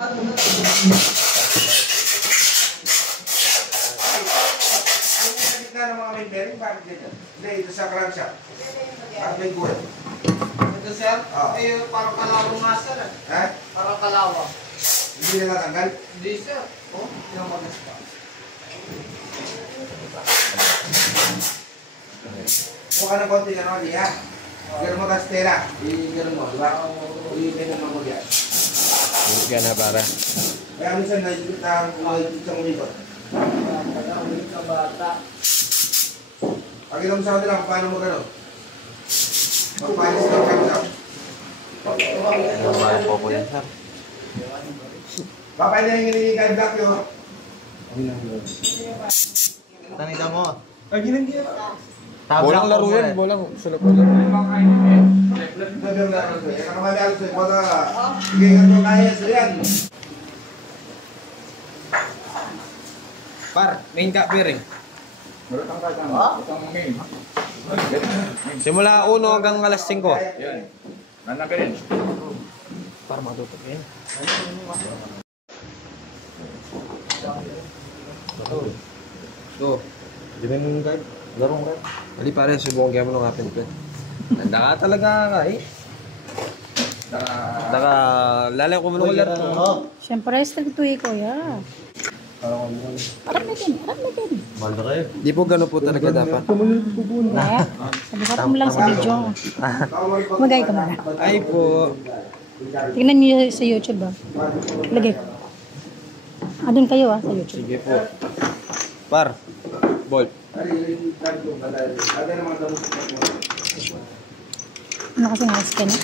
Ng mga may bearing, bakit ganyan? Hindi, ito sa crankshaft. Bakit may guwan? Ito sir? Eh, parang kalawa nga sir. Ha? Parang kalawa. Hindi na natanggal? Hindi sir. Oh, pinamagas pa. Mukha ng konti ka naman, ha? Gano'n mo tas tela. I-gano'n mo, diba? I-gano'n mo yan. Yan na para. Kaya minsan na-ikot ang isang umikot. Ulit ka bata. Pakita mo sa akin lang, paano mo gano'n? Magpanis ng crankshaft. Ano po po yan, sir? Papay na yung hinihigay black yun. Tanita mo. Ay, ginang-gira. Bolang laro yan, bolang. Sulap ko lang. Par, main ka bearing. Simula 1 hanggang alas 5. Yan. Nanagarin. Para matutok yan. So, dimin mo guide. Larong guide. Ali pare, subukan kaya mo nung akin ko. Nanda ka talaga ka eh. Naka, lalay ko mo nung laro. Siyempre, stagtuwi ko, ya. Parang may din. Malda kayo. Di po gano'n po talaga dapat. Kaya, sabi mo lang sa video. Magay ka muna. Ay po. Tingnan niyo sa YouTube, ah. Lagay ko. Doon kayo, sa YouTube. Sige po. Par, bolt. Ano kasi nakascan eh?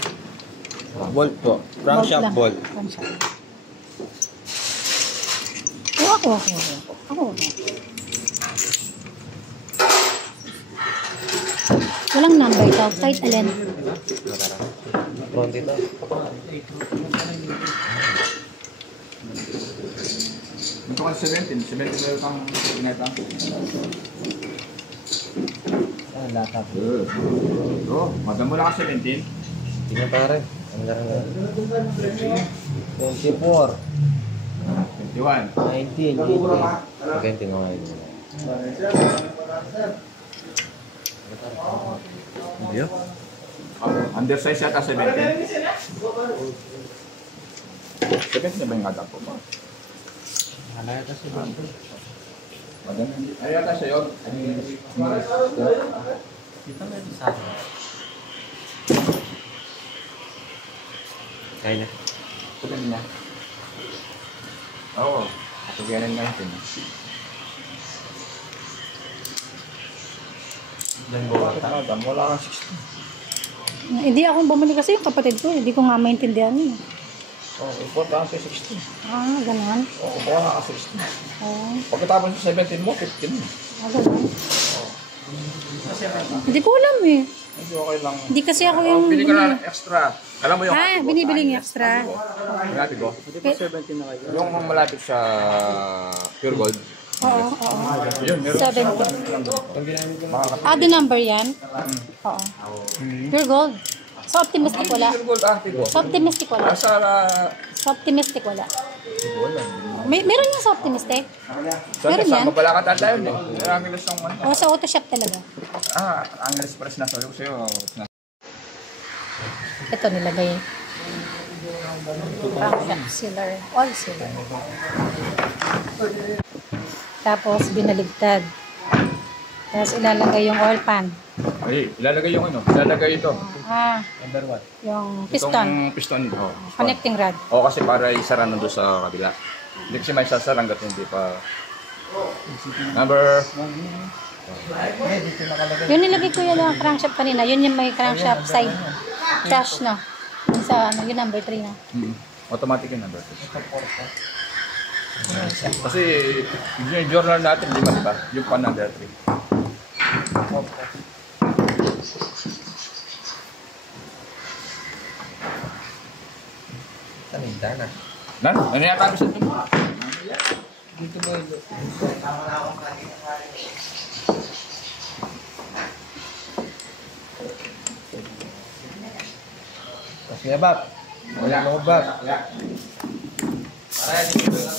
Bolt po. Crankshaft bolt. Crankshaft. Ako. Walang number to, kahit alin. Front dito. Ito ka 17. 17 na yung pang inetang. Lata po. Oo, madam mo lang ka 17. Tingnan pare. Ang garang 24. 21. 19. 20 na ngayon. Hindi yun. Undersize yata 17. 17 na ba yung adap ko ba? Halaya kasi ba? Madam, ay yata sa'yo. Kita mo ito sa akin. Kaya na. Pagyan niya. Oo. Pagyanin natin. Diyan bawa. Madam, wala kang 16. Hindi ako bumili kasi yung kapatid ko. Hindi ko nga maintindihan yun. Oo, importante 16. Ganun. Oo, wala kang 16. Pagkatapos sa 17 mo, 15. Ganun. Hindi ko alam eh. Hindi okay lang. Hindi kasi ako yung... Bili ka na extra. Alam mo yung binibiling extra. Yung ate ko? Yung malapit sa Pure Gold. Oo. Yun, meron. 70. The number yan? Oo. Pure gold. So optimistic wala? Pure Gold ate ko. So optimistic wala? Sa Optimistic wala? Meron yung sa optimistic? Meron yan? Mapala ka tata yun eh. Ang Angeles ng one. O sa auto shop talaga? Angeles Press na sa'yo. Ito nilagay. Crankshaft sealer. Oil sealer. Tapos binaligtad. Tapos ilalagay yung oil pan. Ay, ilalagay yung ano? Ilalagay ito. Number 1. Yung piston. Itong piston ito. Connecting rod. Oo, kasi para isara nandun sa kabila. Hindi kasi may sasara hanggat hindi pa. Number. Yun nilagay ko yun ang crankshaft kanina. Yun yung may crankshaft side. Dash na. Yung sa ano, yung number 3 na. Automatic yung number 2. Kasi yung journal natin, di ba? Yung pan number 3. Taninda na. Ano yata ko sa ito? Dito ba yun? Kasi bab. Wala mo bab.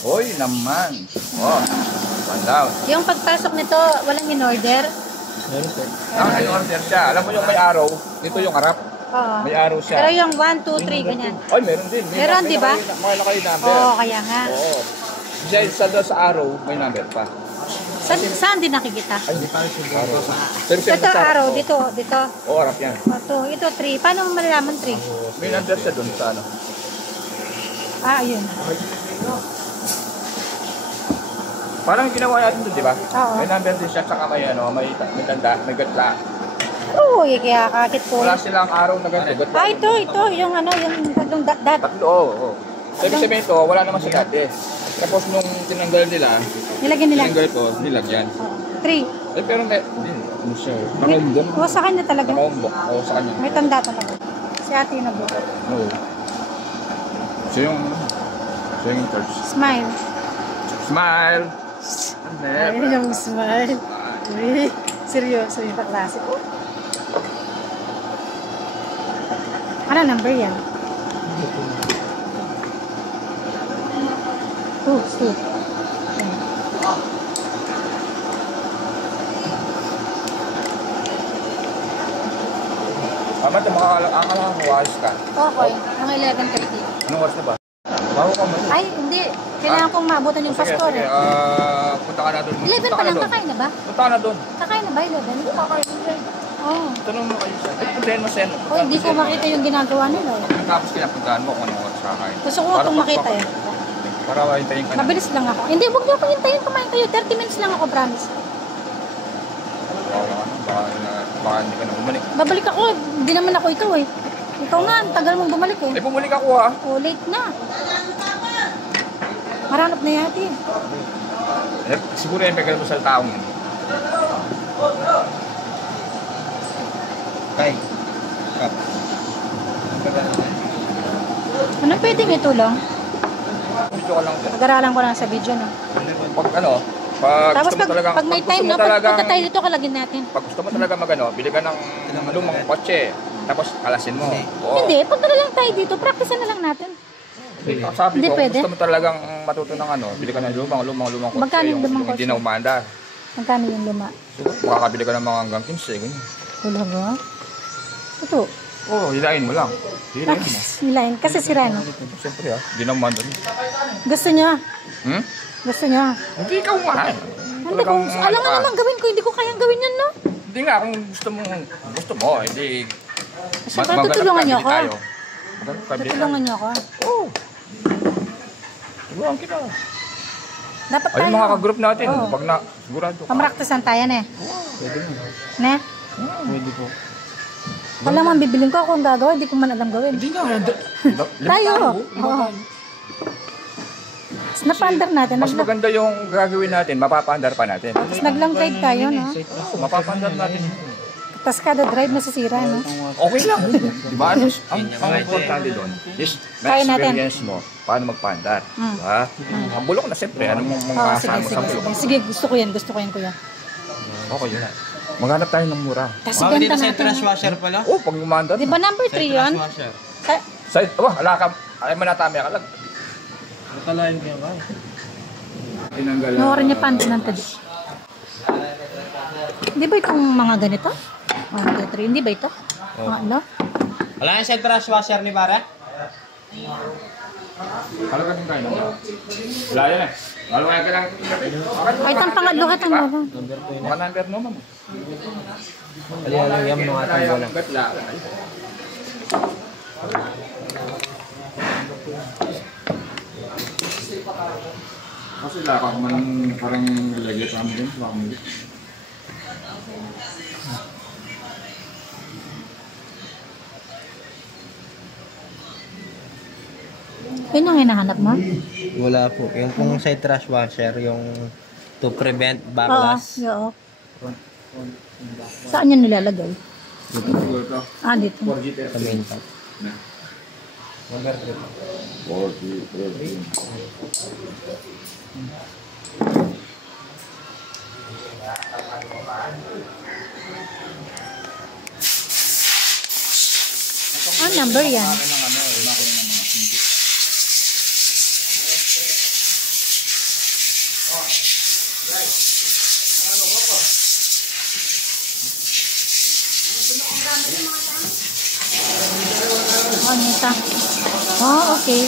Hoy naman. Oh, one down. Yung pagpasok nito, walang in-order? May order siya. Alam mo yung may araw, dito yung harap. Oo. May araw siya. Pero yung 1, 2, 3, ganyan. Ay, meron din. Meron, di ba? May nakalagay number. Oo, kaya nga. Oo. Sa araw, may number pa. Saan din nakikita? Ay, hindi pa rin siguro. Pero siya Ito sa harap, araw, oh. dito. Oo, harap yan. Ito 3. Paano mo malalaman 3? May number siya doon sa ano. Ah, ayun. Parang ginawa natin doon, di ba? Oo. May number din siya, tsaka may ano, may tanda, may gatla. Oo, kaya kakit ko. Wala silang araw na ganito. Ah, ito. Yung ano, yung tatlong dat. Tatlo, oo. Sabi sabihin ito, wala naman siya dati. Tapos nung tinanggal nila, Nilagyan nila. tinanggal ko, nilagyan. 3. Eh pero may, hindi siya. Nakaumbok. Oo, sa kanya talaga. Nakaumbok. Oo, sa kanya. May tanda talaga. Si ate na buko. Oo. Siya yung church. Smile. Smile! Ay, yung smile. Uy, seryoso yung kaklase ko. Ano number yan? 2. Tama ito, makakalang huwais ka. Okay, mga 11:30. Anong oras na ba? Bago ka mo. Ay, hindi. Kailangan kong maabutan yung pastor. Sige. Punta ka na doon. 11 pa lang, kakain na ba? Punta ka na doon. Kakain na ba 11? Kakain na doon. Oo. Tanong mo kayo siya. Ay, puntahin mo siya. Oh, hindi ko makita yung ginagawa nila. Tapos kinapuntahan mo kung anong oras kakain. Gusto ko itong makita eh. Para hintayin ka na. Mabilis lang ako. Hindi, huwag niyo akong hintayin. Kumain kayo. 30 minutes lang ako, promise. Baka hindi ka na bumalik. Babalik ako. Hindi naman ako ikaw eh. Ikaw nga, ang tagal mong bumalik eh. Eh, bumalik ako ha. Oh, late na. Maranap na yati. Eh, siguro yung pegal mo sa taong yun. Kay. Kap. Ano pwedeng ito lang? Gusto ko lang dyan. Pag-aralan ko lang sa video, no? Pag ano, pag Tapos gusto mo talagang, pag may time, no? Pag punta tayo dito, kalagin natin. pag gusto mo talaga magano, bili ka ng lumang kotse. Tapos kalasin mo. Oo. Hindi, punta na lang tayo dito. Practice na lang natin. Sabi Hindi ko, pwede. gusto mo talagang matuto ng ano, bili ka ng lumang kotse. Magkano yung lumang Hindi kotse? na umanda. Magkano yung luma? So, makakabili ka ng mga hanggang 15, ganyan. Wala ba? Ito. Oo, hilain mo lang. Hilain mo. Nilain. Kasi sira, no? Siyempre ha, hindi na umanda rin. Gusto niya. Hmm? Gusto niya. Hindi ikaw nga. Hindi ko, alam nga naman gawin ko. Hindi ko kayang gawin yun, no? Hindi nga, kung gusto mo, hindi. Siyempre, tutulungan niyo ako. Tutulungan. Tutulungan niyo ako. Oo. Tulungan kita. Dapat tayo. Ayun mga ka-group natin, Oo. pag na, sigurado ka. Pamaraktisan tayo, ne? Pwede mo. Ne? Pwede po. Wala man bibiling ko kung gagawin. Hindi ko man alam gawin. Hindi nga. Tayo. Oo. Tapos napandar natin. Mas maganda yung gagawin natin, mapapandar pa natin. Tapos naglang drive tayo, no? Mapapandar natin. Tapos kada drive nasisira, no? Okay lang. Diba? Ang importante doon is Kaya natin. na-experience mo paano magpandar. Diba? Ang bulok na siyempre. Ano mong Oo, sige, kasama sa sige, bulok? sige. Sige, gusto ko yan, kuya. Okay yun. Maghanap tayo ng mura. Kasi ganda natin. Trash washer pala. Oh, pag umandar. Di ba number 3 yun? Washer. Sa, ala ka, ay manatami ka lang. Natalayan ko yan ba? Tinanggal. Nawara niya panty ng tadi. Di ba itong mga ganito? 1, 2, 3. Hindi ba ito? Mga ano? Wala yan siya trash washer ni pare? Halaga din kayo. Wala yan eh. Halaga ka lang. Ay, itang pangatlo ka tang mga. Mga number no, ma'am. Alihalang yan mga Tayo ang gatla. Kasi laka ko man parang lagay sa amin din. Yun yung hinahanap mo? Wala po. Yung kung sa trash washer, yung to prevent Oo. backlash. Oo. Saan yun nilalagay? Siguro to. Ah, dito. 4G Sa main top. Number 3. 4G. Ah, number yan. Oh, nita. Oh, okay.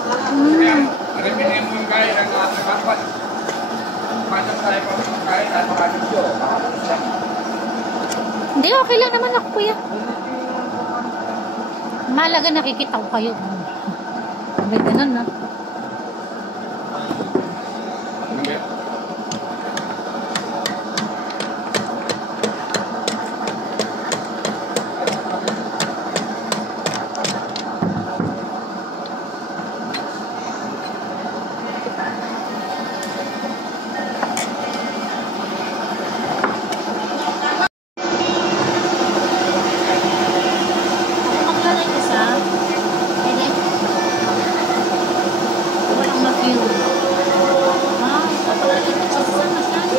Ano pinili mo yung kaya ng nakapat? Pasok tayo pa yung kaya at makakasyo. Hindi, okay lang naman ako, kuya. Mahalaga nakikita ko kayo. May ganun, no? Maglalay ka sa pwede? Walang mag-view. Ah, papalagay ka sa masyado.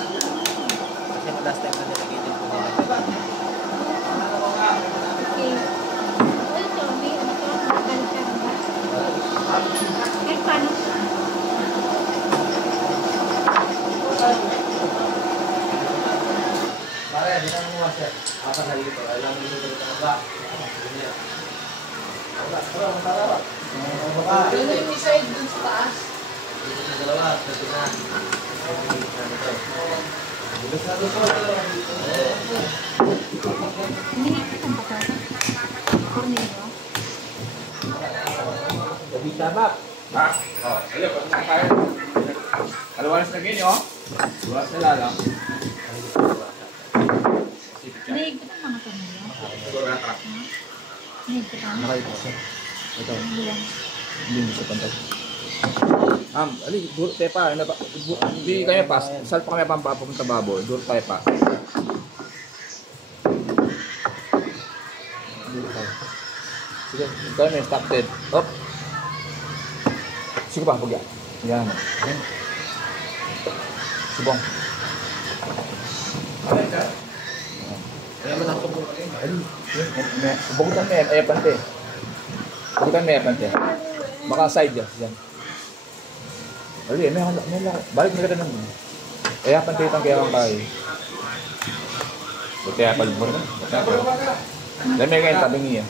Kasi last time na nilagay din po nila. Okay. Ito, may ano to? Balikan ba? Eh, paano? Pare, di na mo master. Apa sa dito? Alam mo dito ka ba? Wala, matara. Baka Yung side dun sa taas. sa dalawa, kasi na. Bilis na doon. Hindi kita ba ka? Cornelio? Gabi tabak. Ha? Oh, ayun, pasok na tayo. Alawanas na gini, oh. Luwas na lang. Naig kita mga Cornelio? Siguro na truck. Naig kita? Nakaipo siya. Ito, Buwan. hindi sa pantay. Ma'am, ali, duro tayo pa. Hindi kayo pa. Saan pa kami pampapunta baboy? Duro tayo pa. Sige, ito na stop dead. Up. Sige pa, pag yan. Yan. Subong. Kaya mo nang subok rin. Bukutan mo yan, pante. Bukutan mo pante. Baka side yan. Yan. Ali, may balik na kita ng pante itang kaya kang kayo. Buti kaya palit mo rin. Dahil may kayo tabing niya.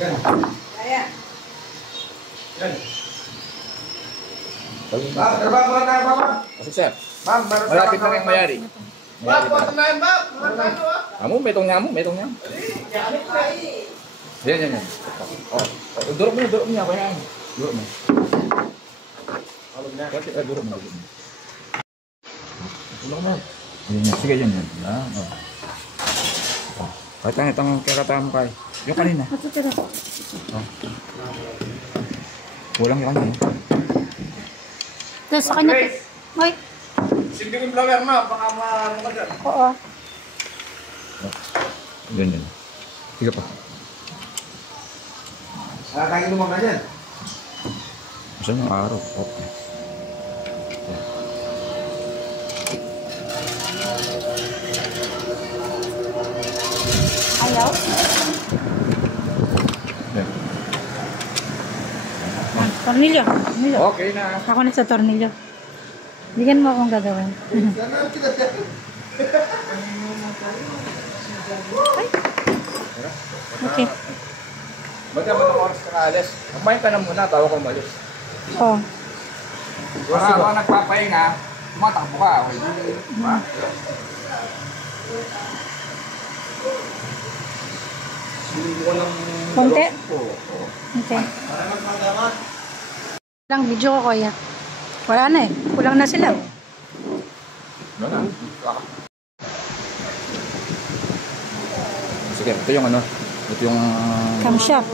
Kaya. Bang, trabaho muna tayo, Bang. Kasi sir, Bang, malapit na rin mayari. Bang, buwatan na yun, Bang. Buwatan na yun, Amo, metong niya mo, metong niya. Yan. Oh, durok mo niya, kaya yan. Durok mo. Durok mo. Durok mo. Yan. Sige, yan. Oh. Kahit ang kakatama mo kayo. Yung kanina. Matutira. Oh. Kulang yung kanina. Tapos sa kanya, hoy, Simbi yung vlogger mo, baka makagad. oo. Ganyan. Sige pa. Kakain mo mga ganyan. Saan yung araw? Oh. Ayaw? Yan. Tornilyo. Okay na. Ako na sa tornilyo. Bigyan mo akong gagawin. Okay. Ba't ka ba ng oras ka alis? Kumain ka na muna, tawa ko umalis. Oh. Para ako nagpapahinga, tumatakbo ka. Okay. Diba? Konti? Okay. Lang video ko, kuya. Wala na eh. Kulang na sila. Wala. Sige, ito yung ano. Ito yung... Camshaft.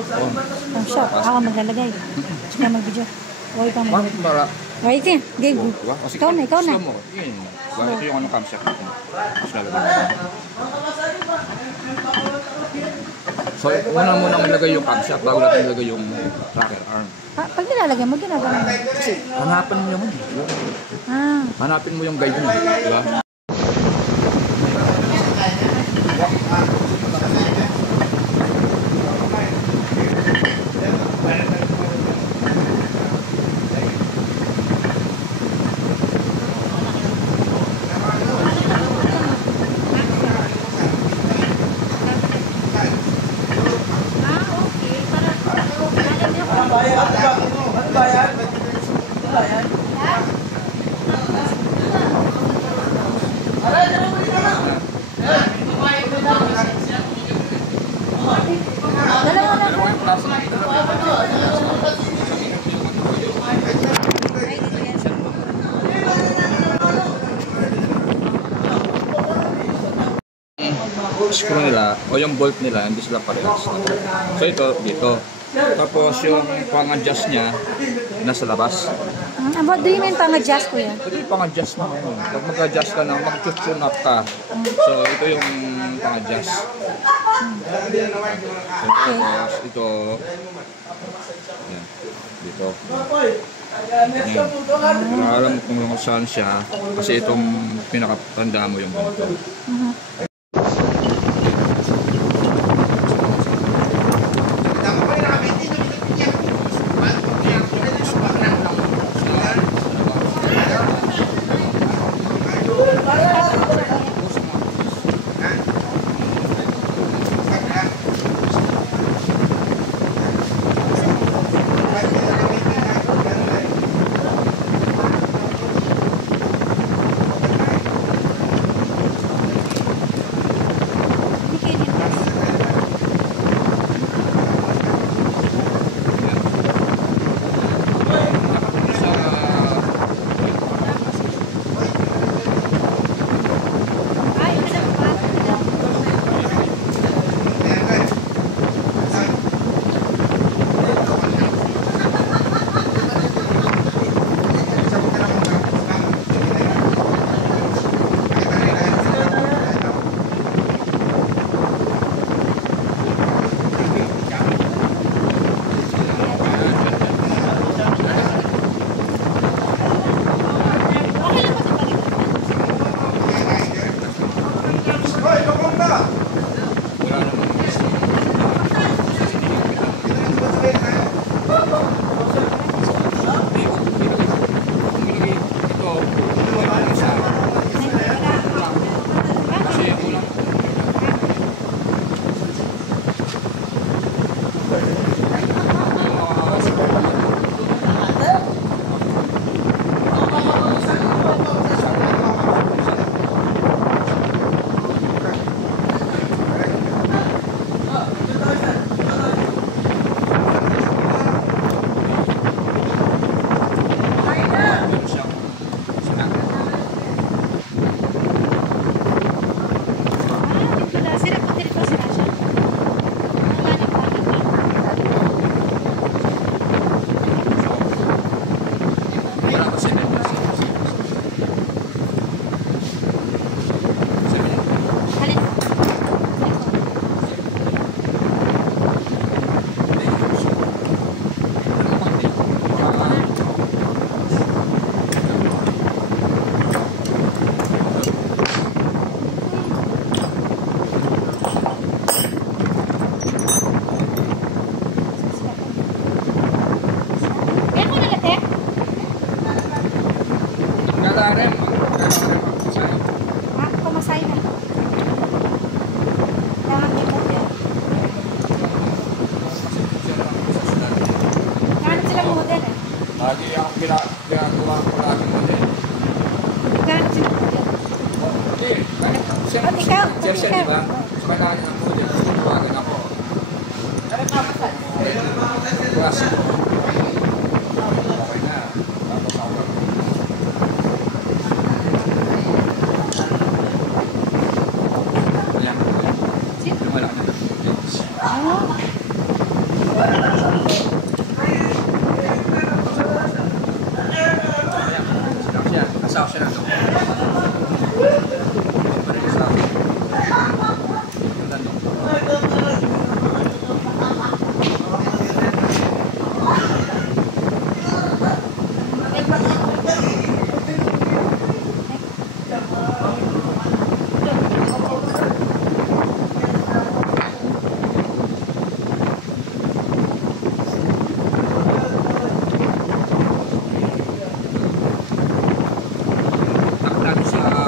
Camshaft. Ako maglalagay. Sige, mag-video. Huwag kang Ma'am, mag-video. para... Right in. Game. Diba? O, sige. Ikaw na, ikaw na. Slow mo. Yun. Diba? Ito yung ano camshaft natin. So, una muna ilagay yung camshaft bago natin ilagay yung tracker arm. Pag nilalagyan mo, ginagawa mo. Hanapan mo yung hanapin mo yung guide mo. Diba? Screw nila o yung bolt nila hindi sila parehas. So ito dito. Tapos yung pang-adjust niya nasa labas. What do you mean pang-adjust ko yan? Ito yung pang-adjust na ano. Pag mag-adjust ka na, mag-tune up ka. So ito yung pang-adjust. Tapos ito. Yan. Dito. Yan. Alam mo kung saan siya kasi itong pinakatanda mo yung ganito. Lagi ang ginagawa ko lagi mo din. Sir, di ba? Sumakali ng mo din. Tuwagan ako. Bukas. Okay na. Tapos ako. Takdan sa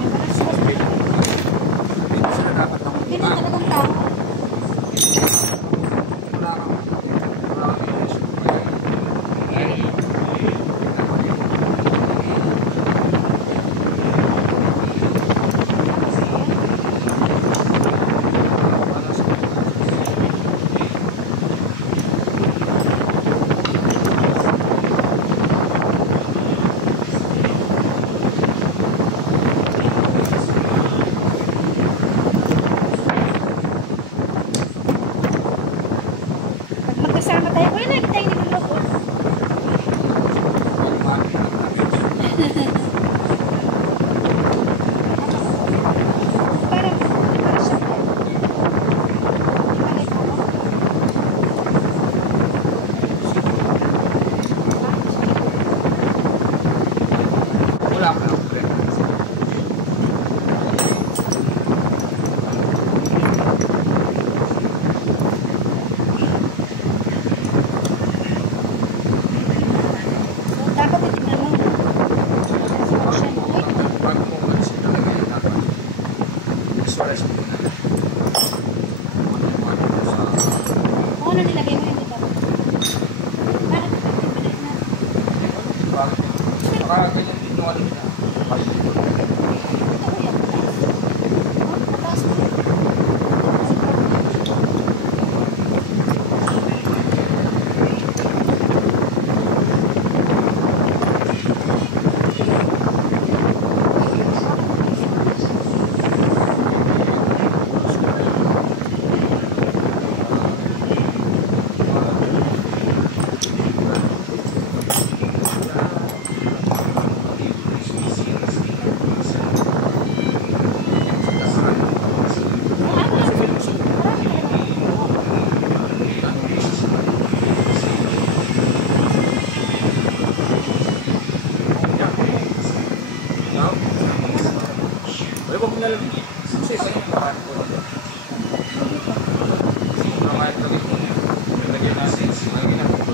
yung sa pares mo na. Kung ano nilagay mo, hindi dapat. Bakit ito? Pinag na. Baka ganyan din yung ano nila. Mataas na. Ay, wag mo na lang. Kasi iba yung laman ko. Kahit lagay mo. Lagyan natin. Lagyan natin.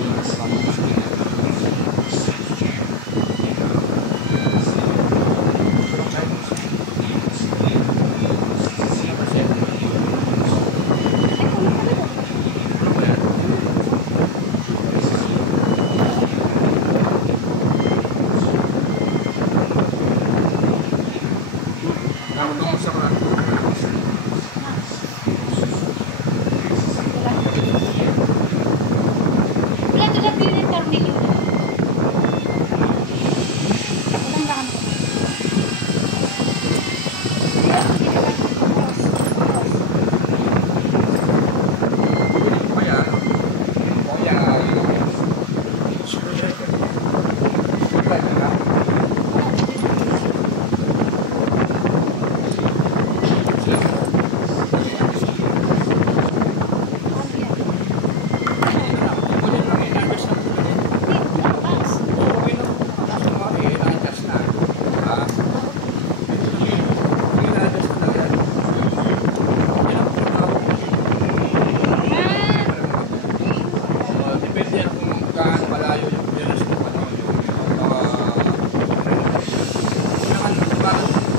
Ilan doon ang unit tornilyo? Ilan ba kami? Kaya, depende yan kung gaano kalayo yung clearance ng panahon.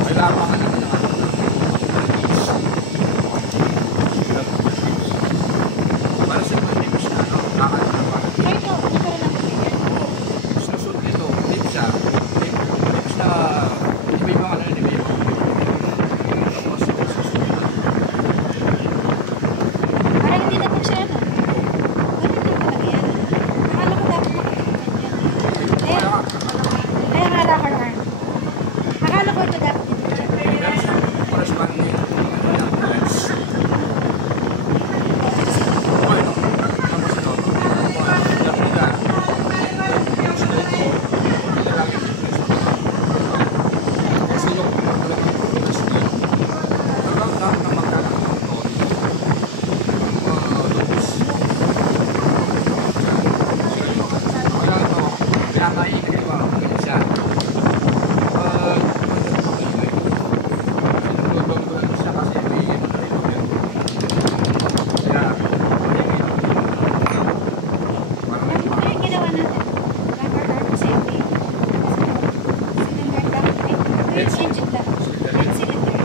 Kailangan ka naman ng para sa mga tips na kakal na para Ay, ito. Nagkaroon lang ko yan. susunod nito, tips siya. Tips na iba yung mga ano yun, iba yung tapos susunod na. Parang hindi na po siya, ano? Ganun din talaga yan. Akala ko dapat makakita yan. Kaya nga rocker arm. Akala ko ito dapat dito siya. Meron siyang corresponding lens. Okay, no? Tapos ito, dapat na straight mo, hindi lang yung kasi yung talagang focus niya. Talagang dapat na magkakaroon ng tono. Lubos. Kaya ito, pinakain na iba, ganyan siya. Ano yung ginawa natin? Rocker arm assembly. Cylinder lang. Ay, engine lang. At cylinder.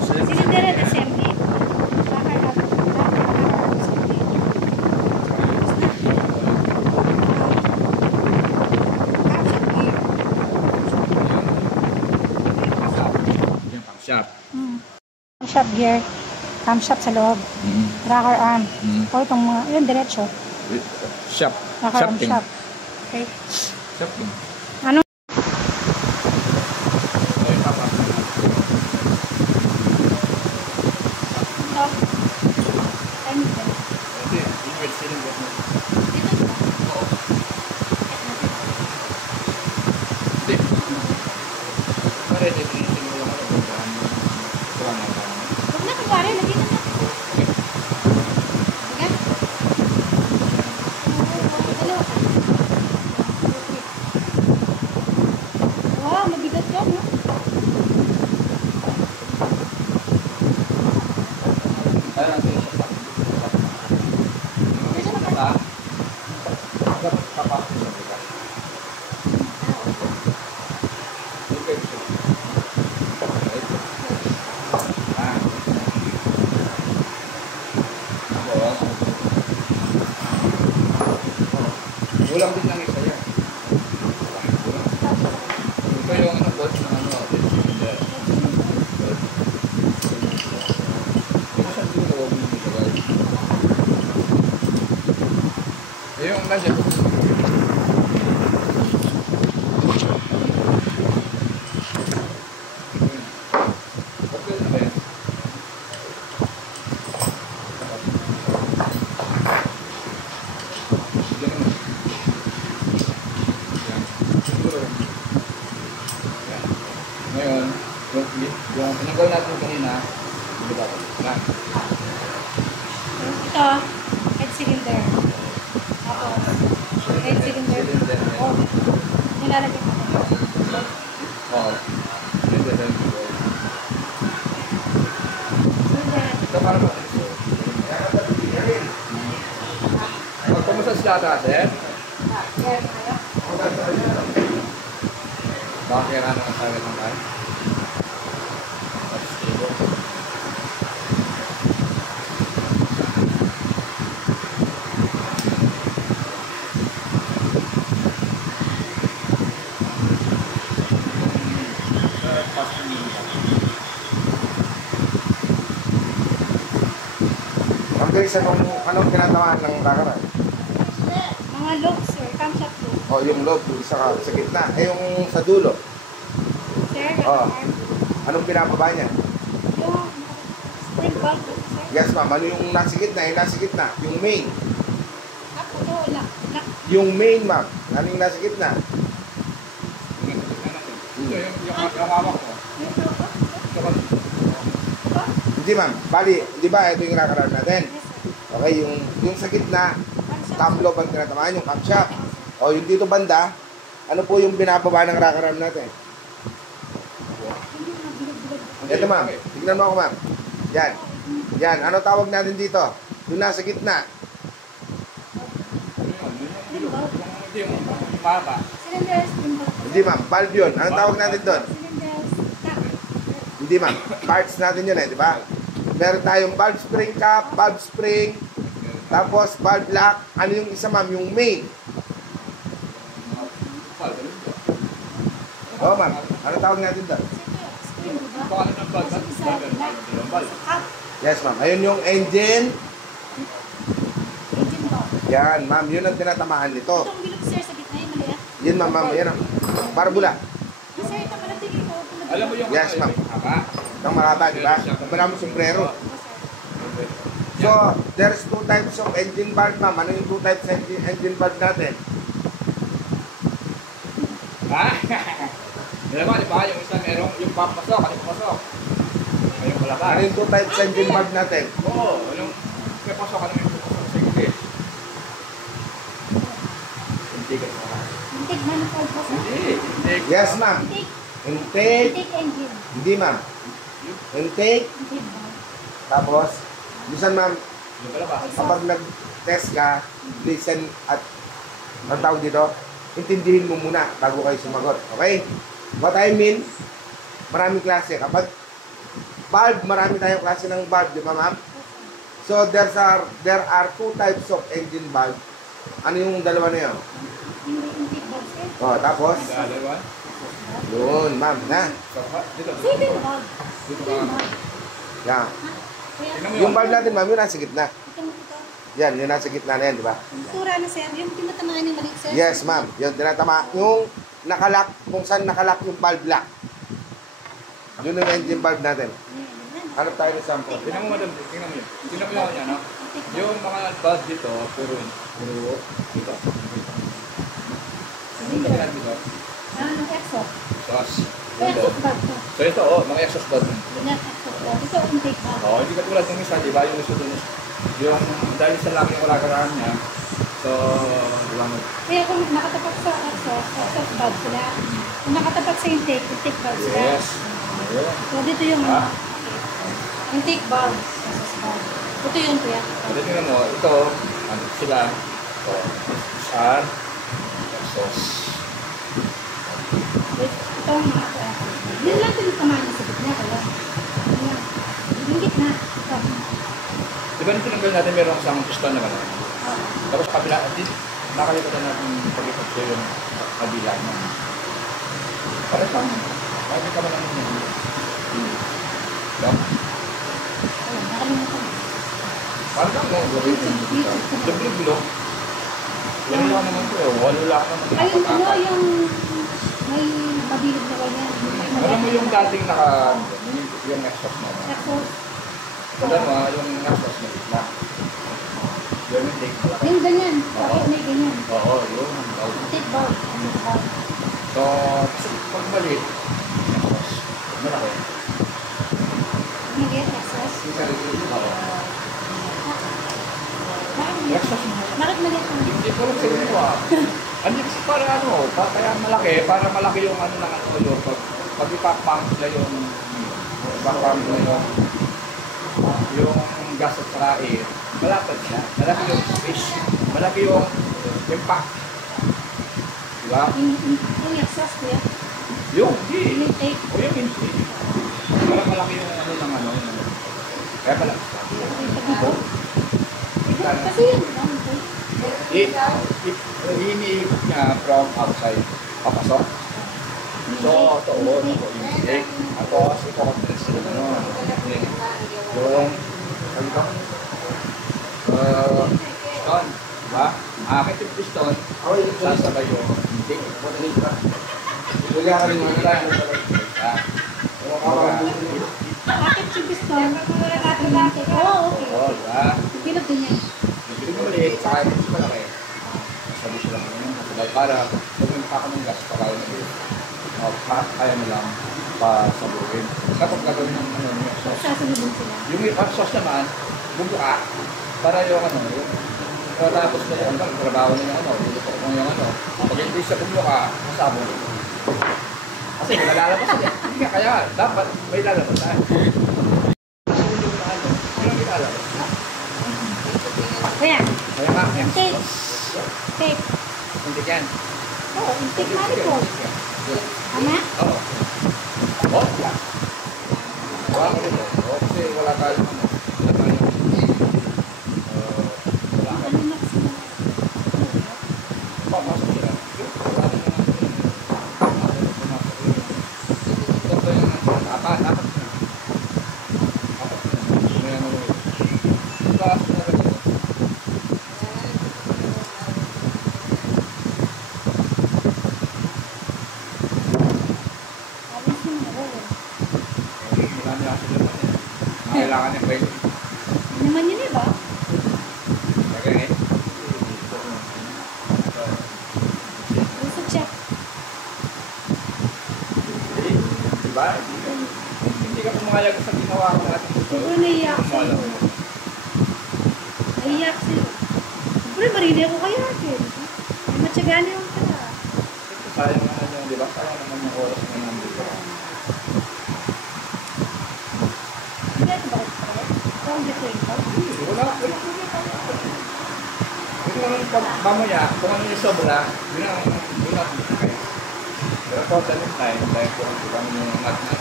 Cylinder at assembly. Rocker arm assembly. Camshaft gear. Camshaft sa loob. Rocker arm. O itong mga, yun, diretso. Shop. Rocker arm shaft. Okay. Shopping. Ano? Ay, papa. Ito. Ay, dito. Hindi, inward cylinder mo. Dito ba? Oo. Hindi. Pare, definition mo lang ako. Wala na. Huwag na kunwari, lagyan na natin. Sige. Dalawa ka. Wow, mabigat yun, no? Kaya natin yung shop. Dito na ka. Dapat papasok sa bigas. Okay, so. Tapos ng ano, cylinder. Yung sa dulo, huwag mo ilagay. Yung nandiyan. Okay na ba yan? Yan. Yan. Siguro. Yan. Ngayon, yung pinagawa natin kanina, di ba? Na. Ito, head cylinder. Tapos, head cylinder. Oh, nilalagay ko. Oo. Cylinder din. Cylinder. Ito para ba? Magkamusta sila natin? Yan, tayo. Bakit kaya naman ang target ng tayo? Stable. Ang guys, anong tinatamaan ng lakaran? Mga loops, sir. Camshaft loop. O, yung loob, yung sa gitna. Eh, yung sa dulo. Sir, Oh. arm. Anong pinapaba niya? Yung spring bulb, sir. Yes, ma'am. Ano yung nasa gitna? Yung nasa gitna. Yung main. Ako to, lock. Yung main, ma'am. Ano yung nasa gitna? Ito yung hawak ko. Ito, oh. Ito ka. Ito. Hindi, ma'am. Bali, di ba ito yung lakaran natin? Yes, sir. Okay, yung sa gitna, Camshaft. tumblo ang tinatamaan, yung camshaft. O, yung dito banda, ano po yung binababa ng rakaram natin? Ito, ma'am. Tignan mo ako, ma'am. Yan. Yan. Ano tawag natin dito? Yung nasa gitna. Hindi yung baba. Cylinder, spring bulb. Hindi, ma'am. Valve yun. Ano tawag natin doon? Cylinder, cap. Hindi, ma'am. Parts natin yun eh, di ba? Meron tayong valve spring cap, valve spring, tapos valve lock. Ano yung isa, ma'am? Yung main. Oo, ma'am. Ano tawag natin doon? Spring, diba? Baka na ng bag. Isa, lock. Cap. Yes, ma'am. Ayun yung engine. Engine bulb. Yan, ma'am. Yun ang tinatamaan nito. Itong bilog, sir, sa gitna yung maliit. Yun, ma'am. Yan ang barbula. Sir, ito pala tingin ko. Alam mo yung Yes, ma'am. haba? Ng makaba, di ba? Wala mo sombrero. So, there's two types of engine valve, ma'am. Ano yung two types of engine valve natin? Ha? Alam mo, di ba? Yung isa merong yung papasok, ano yung papasok? Yung palabas. Ano yung two types of engine valve natin? Oo, yung may pasok, ano yung papasok sa English? Hindi ka pa. Intake manifold po, sir. Hindi. Yes, ma'am. Intake. Intake. Intake engine. Hindi, ma'am. Intake. Intake bulb. Tapos, bisan, ma'am, Yung palabas. kapag nag-test ka, listen at ang tawag dito, intindihin mo muna bago kayo sumagot. Okay? What I mean, maraming klase. Kapag valve, marami tayong klase ng valve, di ba, ma'am? So, there are two types of engine valve. Ano yung dalawa na yun? Yung intake bulb, sir. Oh, tapos, The other one? yun, ma'am, na. Dito. Saving bulb. Dito Saving ka. bulb. Yan. Kaya, Tingnan mo Yung valve natin, ma'am, yun nasa gitna. itong ito. Yan, yun nasa gitna na yan, di ba? Tura na, sir. Yung tinatamaan yung maliit, sir. Yes, ma'am. Yun, tinatama. Yung nakalak, kung saan nakalak yung valve lock. Yun yung engine valve natin. Hanap tayo ng sample. Tingnan mo, madam. Tingnan mo yun. Tingnan mo yun, no? Yung mga valve dito, puro dito. Yung dakilan dito. Ang exhaust. Tapos, Ito, exhaust bulb to. so ito, mga exhaust valve. Yun ang exhaust bulb. Ito, intake bulb. Oo, hindi katulad ng isa, di ba? Yung isa dun, yung dahil sa laki yung wala karaan niya, so, di ba mo? Kaya kung nakatapat sa exhaust bulb sila. Kung nakatapat sa intake bulb sila. Yes. Ayun. So, dito yung Ah. intake bulb. Exhaust bulb. Ito yung kuya. Kasi tingnan mo, ito, ano sila, ito, R, exhaust. Ito ang mga kuya. Yun lang tinatamaan niya sa gitna. Kaya, yun lang. Yung gitna. Ito. Di ba nito nanggal natin meron isang piston na gano'n? Oo. Tapos sa kabila, at nakalimutan natin pag-ikot ko yung kabila niya. Parang Bakit ka man naman yun? No? Ayun, nakalimutan. Parang kang mo, gawin ko dito. Blog-blog. Yan lang naman ko eh. Wala ka naman. Ayun, ano, yung may mabilig na ganyan. Alam mo yung dating yung exhaust na. Tapos, Alam mo, yung exhaust na gitna. Yun yung take mo. yung ganyan. Bakit may ganyan? Oo, yun. Take bulb. So, pagbalik, exhaust. Malaki. Maliit, excess. Oo. Bakit maliit? Bakit maliit? Hindi ko lang sa inyo ah. Hindi kasi para ano, kaya malaki, para malaki yung ano ng ano yun. Pag ipapump na yung gas at saka air, malapad siya. Malaki yung space. Malaki yung impact. Diba? Yung excess ko yan. Yung hindi. Yung intake. O yung hindi. Para malaki yung ano ng ano. Kaya malaki. Kasi yun, Hinihilig niya from outside. Papasok. So, ito o. Intake. Tapos, iko-compress sila. Yung, ano ito? Piston. Diba? Akit yung piston. Sasabay yung intake. Wala ka rin mga tayo. bakit si piston? Oo, okay. Oo, diba? Bilog din yan. Yung maliit, saka yung mas malaki. Sabi sila naman yung para pag may ng gas, kaya na yun. Kaya na lang pasabuhin. Kapag gagawin ng ano, yung exhaust. Sasalubin sila. Yung exhaust naman, bumuka para yung ano, yung tapos na yung trabaho na yung ano, lulutok mo yung ano. Pag hindi siya bumuka, masabong. Kasi nalalabas siya. Hindi nga, kaya dapat may lalabasan. Sunog na ano, yung ilalabas. Kaya, Kaya nga, intake. Take. hindi yan. Oo, intake manifold. Tama? Oo. Oo, yan. Wala ka rin. Oo, kasi wala tayong ano. Wala tayong... wala ka. Ano na kasi na? Papasok sila. Wala rin naman sila. Pumasok yun. Ito yung apat na. Apat na. May ano yun. Papasok na rin. Alis mo na. Marami ako sila naman eh. Kailangan yung pwede. Ano naman yun eh ba? Lagay eh. Gusto check. Diba? Hindi ka pumayag sa ginawa ko natin. Siguro naiiyak sa'yo. Naiiyak sa'yo. Siyempre, marili ako kaya akin. May matyagaan yung pala. Sayang naman yung, di ba? Sayang naman yung oras na nandito. Hindi ito ba ito? Kung dito ito? Wala. Kung ano yung mamaya, kung ano yung sobra, yun ang kayo. Pero total yung time, dahil kung ano yung nat-nat.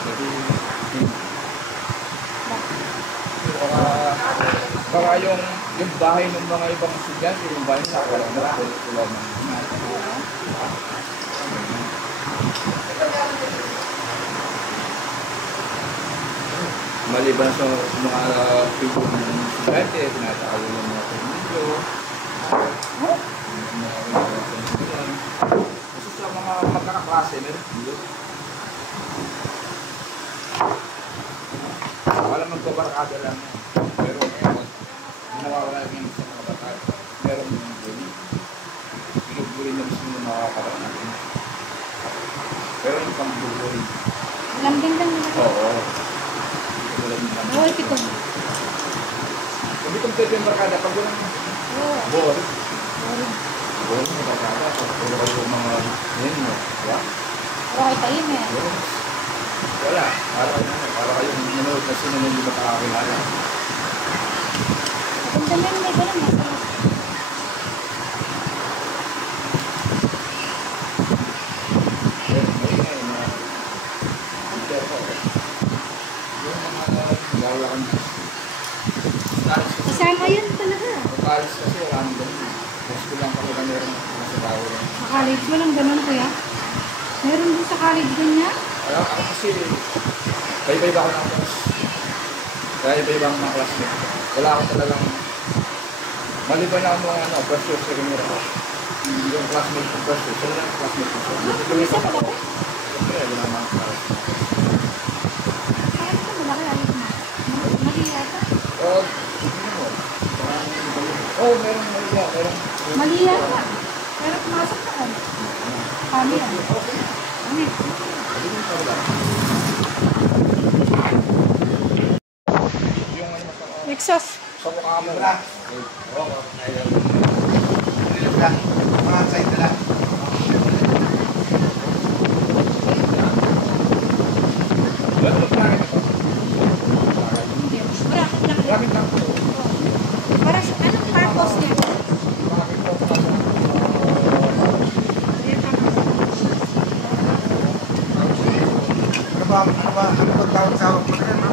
Jadi, baka yung bahay ng mga ibang estudyante, yung bahay sa walang marami, tulad ng maliban sa mga people ng estudyante, tinatawag ng mga pamilyo, kasi sa mga magkakaklase, meron dito. Wala magbabarkada lang yan. Pero ngayon, nawawala yung sa mga barkada. Meron yung guli. Pinuguli na gusto yung mga kapat natin. Pero yung pang guli. Lambing lang naman. Oo. Oo, pitong. Hindi kompleto yung barkada. Pag walang Oo. board, board yung barkada. Pag wala yung mga yan mo. Diba? Okay tayo eh. Wala. Para kayong nanood na sino hindi makakakilala. Kung saan lang may ganun eh. Kasama yun talaga. College kasi wala nang ganun. High school lang talaga meron nasa bago lang. Sa college mo lang ganun kuya. Meron din sa college ganyan? Ako kasi, iba-iba ako ng class. Kaya iba-iba ako ng classmate. Wala ako talagang, maliban na ako mga first year, second year ako. Yung classmate ko first year, sila lang classmate ko. Isa pala ko? Siyempre, wala mga class. Saan ka malaki alis na? Mali yata? Meron. Mali yata. Pero pumasok ka ka. Kami yan. Kami. Yung ano masama, Exhaust. sa mukha mo. Wala. Wala. Mga side na lang. Wala naman tayo ito. Hindi. Bracket lang. Maraming lang. Para sa anong purpose niya? Maraming lang. Ano ba? Ano ba? Ano ba tawag sa awak mo na yan, ha?